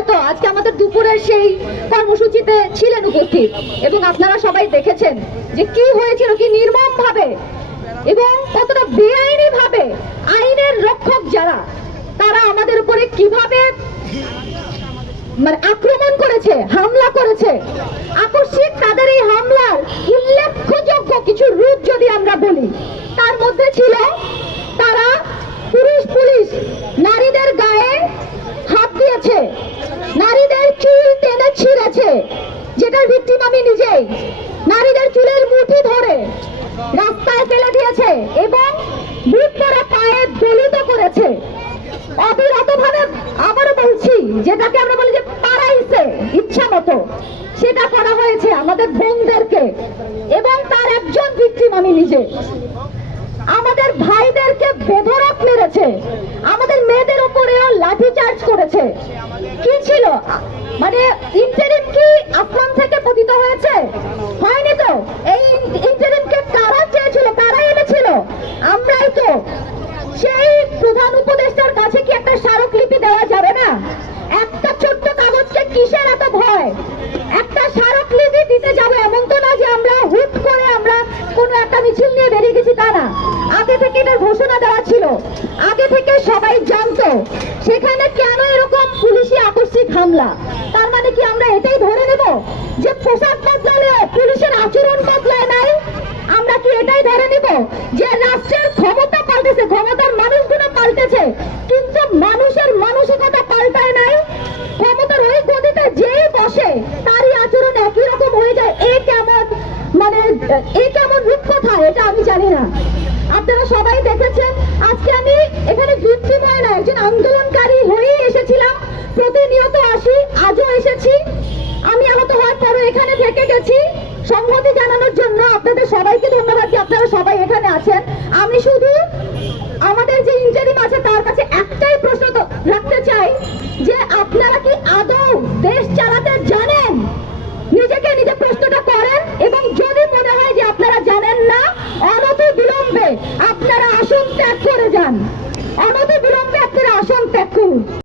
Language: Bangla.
হয়তো আজকে আমাদের দুপুরের সেই কর্মসূচিতে ছিলেন উপস্থিত। এবং আপনারা সবাই দেখেছেন যে কি হয়েছিল, কি নির্মম ভাবে এবং কতটা বেআইনি ভাবে আইনের রক্ষক যারা, তারা আমাদের উপরে কীভাবে মানে আক্রমণ করেছে, হামলা করেছে, আকস্মিক তাদের এই হামলার উল্লেখযোগ্য কিছু রূপ যদি আমরা বলি, তার মধ্যে ছিল তারা পুরুষ পুলিশ নারীদের গায়ে রাস্তায় ফেলে দিয়েছে এবং বুট পায়ে দলিত করেছে। অবিরত ভাবে আবারও বলছি, যেটাকে আমরা বলি যে পাড়াইছে ইচ্ছা মতো, সেটা করা হয়েছে আমাদের বোনদেরকে এবং তার একজন ভিক্টিম আমি নিজে। আমাদের ভাইদেরকে বেধরক মেরেছে, আমাদের মেয়েদের উপরেও লাঠি চার্জ করেছে। কি ছিল? মানে ইন্টারিম কি আসমান থেকে পতিত হয়েছে? হয়নি তো? এই ইন্টারিমকে কারা চেয়েছিল কারা এনেছিল আমরাই তো সেই প্রধান উপদেষ্টার কাছে কি একটা স্মারকলিপি দেওয়া যাবে না একটা ছোট্ট কাগজকে কিসের এত ভয় একটা স্মারকলিপি দিতে যাবে এমন তো না যে আমরা হুট করে আমরা কোনো একটা মিছিল নিয়ে বেরিয়ে গেছি তা না আগে থেকে এটার ঘোষণা দেওয়া ছিল আগে থেকে সবাই জানতো, সেখানে কেন এরকম পুলিশি আকস্মিক হামলা? তার মানে কি আমরা এটাই ধরে নেব যে পোশাক বদলালে পুলিশের আচরণ বদলায় নাই? আমরা কি এটাই ধরে নিব যে রাষ্ট্রের ক্ষমতা পাল্টেছে, ক্ষমতার মানুষগুলো পাল্টেছে, কিন্তু মানুষের মানসিকতা পাল্টায় নাই? ক্ষমতার ওই গদিতে যেই বসে, তারই আচরণ একই রকম হয়ে যায়। এ কেমন? মানে এ কেমন রূপকথা? এটা আমি জানি না। আপনারা সবাই দেখেছেন আজকে আমি এখানে হয় না একজন আন্দোলনকারী হয়েই এসেছিলাম। প্রতিনিয়ত আসি, আজও এসেছি। আমি আহত হওয়ার পরও এখানে থেকে গেছি। সংহতি জানানোর জন্য আপনাদের সবাইকে ধন্যবাদ আপনারা সবাই এখানে আছেন। আমি শুধু আমাদের যে ইঞ্জারিম আছে, তার কাছে একটাই প্রশ্ন রাখতে চাই যে আপনারা কি আদৌ দেশ চালাতে আমাদের অনতি বিলম্বে আপনারা আসন ত্যাগ করুন।